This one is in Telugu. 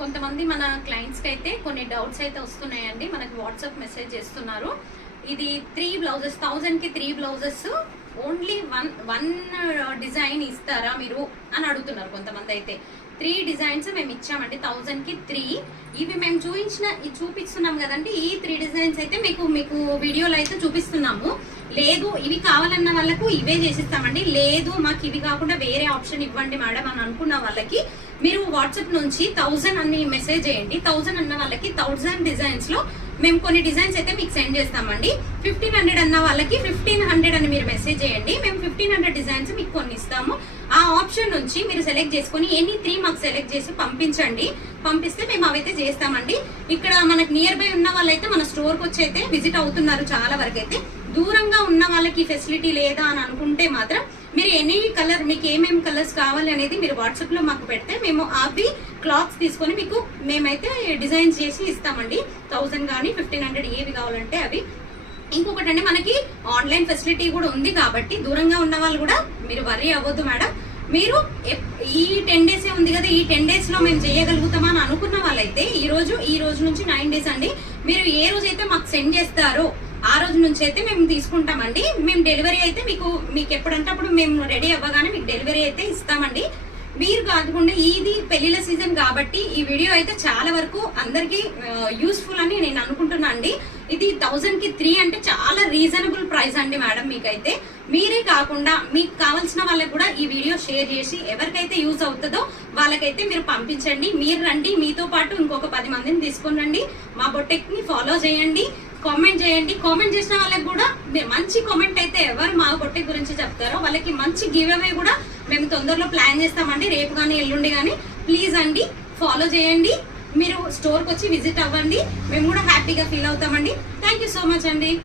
కొంతమంది మన క్లయింట్స్కి అయితే కొన్ని డౌట్స్ అయితే వస్తున్నాయండి. మనకి వాట్సాప్ మెసేజ్ చేస్తున్నారు. ఇది 3 బ్లౌజెస్ 1000కి 3 బ్లౌజెస్ ఓన్లీ వన్ డిజైన్ ఇస్తారా మీరు అని అడుగుతున్నారు కొంతమంది అయితే. 3 డిజైన్స్ మేము ఇచ్చామండి 1000కి 3. ఇవి మేము చూపిస్తున్నాం కదండి. ఈ 3 డిజైన్స్ అయితే మీకు వీడియోలో అయితే చూపిస్తున్నాము. లేదు ఇవి కావాలన్న వాళ్ళకు ఇవే చేసిస్తామండి. లేదు మాకు ఇవి కాకుండా వేరే ఆప్షన్ ఇవ్వండి మేడం అని అనుకున్న వాళ్ళకి మీరు వాట్సాప్ నుంచి 1000 అని మెసేజ్ చేయండి. 1000 అన్న వాళ్ళకి 1000 డిజైన్స్ లో మేము కొన్ని డిజైన్స్ అయితే మీకు సెండ్ చేస్తామండి. 1500 అన్న వాళ్ళకి 1500 అని మీరు మెసేజ్ చేయండి. మేము 1500 డిజైన్స్ మీకు కొన్ని ఇస్తాము. ఆ ఆప్షన్ నుంచి మీరు సెలెక్ట్ చేసుకుని ఎనీ 3 మాకు సెలెక్ట్ చేసి పంపించండి. పంపిస్తే మేము అవైతే చేస్తామండి. ఇక్కడ మనకు నియర్ బై ఉన్న వాళ్ళైతే మన స్టోర్కి వచ్చి అయితే విజిట్ అవుతున్నారు చాలా వరకు అయితే. దూరంగా ఉన్న వాళ్ళకి ఫెసిలిటీ లేదా అని అనుకుంటే మాత్రం మీరు ఎనీ కలర్ మీకు ఏమేమి కలర్స్ కావాలి అనేది మీరు వాట్సాప్ లో మాకు పెడితే మేము అవి క్లాత్స్ తీసుకొని మీకు మేమైతే డిజైన్స్ చేసి ఇస్తామండి. 1000 కానీ 1500 ఏవి కావాలంటే అవి. ఇంకొకటి అండి మనకి ఆన్లైన్ ఫెసిలిటీ కూడా ఉంది కాబట్టి దూరంగా ఉన్న వాళ్ళు కూడా మీరు వర్రీ అవ్వద్దు మేడం. మీరు ఈ 10 డేసే ఉంది కదా, ఈ 10 డేస్ లో మేము చేయగలుగుతామా అని అనుకున్న వాళ్ళైతే ఈ రోజు నుంచి 9 డేస్ అండి. మీరు ఏ రోజు అయితే మాకు సెండ్ చేస్తారో ఆ రోజు నుంచి అయితే మేము తీసుకుంటామండి. మేము డెలివరీ అయితే మీకు ఎప్పుడంటే అప్పుడు మేము రెడీ అవ్వగానే మీకు డెలివరీ అయితే ఇస్తామండి. మీరు కాకుండా ఇది పెళ్లిళ్ళ సీజన్ కాబట్టి ఈ వీడియో అయితే చాలా వరకు అందరికి యూస్ఫుల్ అని నేను అనుకుంటున్నా అండి. ఇది 1000కి 3 అంటే చాలా రీజనబుల్ ప్రైస్ అండి మేడం. మీకైతే మీరే కాకుండా మీకు కావాల్సిన వాళ్ళకి కూడా ఈ వీడియో షేర్ చేసి ఎవరికైతే యూజ్ అవుతుందో వాళ్ళకైతే మీరు పంపించండి. మీరు రండి, మీతో పాటు ఇంకొక 10 మందిని తీసుకొని రండి. మా బొటెక్ ని ఫాలో చేయండి, కామెంట్ చేయండి. కామెంట్ చేసిన వాళ్ళకి కూడా మంచి కామెంట్ అయితే ఎవరు మా బొటెక్ గురించి చెప్తారో వాళ్ళకి మంచి గివ్ అవే కూడా మేము తొందరలో ప్లాన్ చేస్తామండి. రేపు కానీ ఎల్లుండి కానీ ప్లీజ్ అండి ఫాలో చేయండి. మీరు స్టోర్కి వచ్చి విజిట్ అవ్వండి. మేము కూడా హ్యాపీగా ఫీల్ అవుతామండి. థ్యాంక్ యూ సో మచ్ అండి.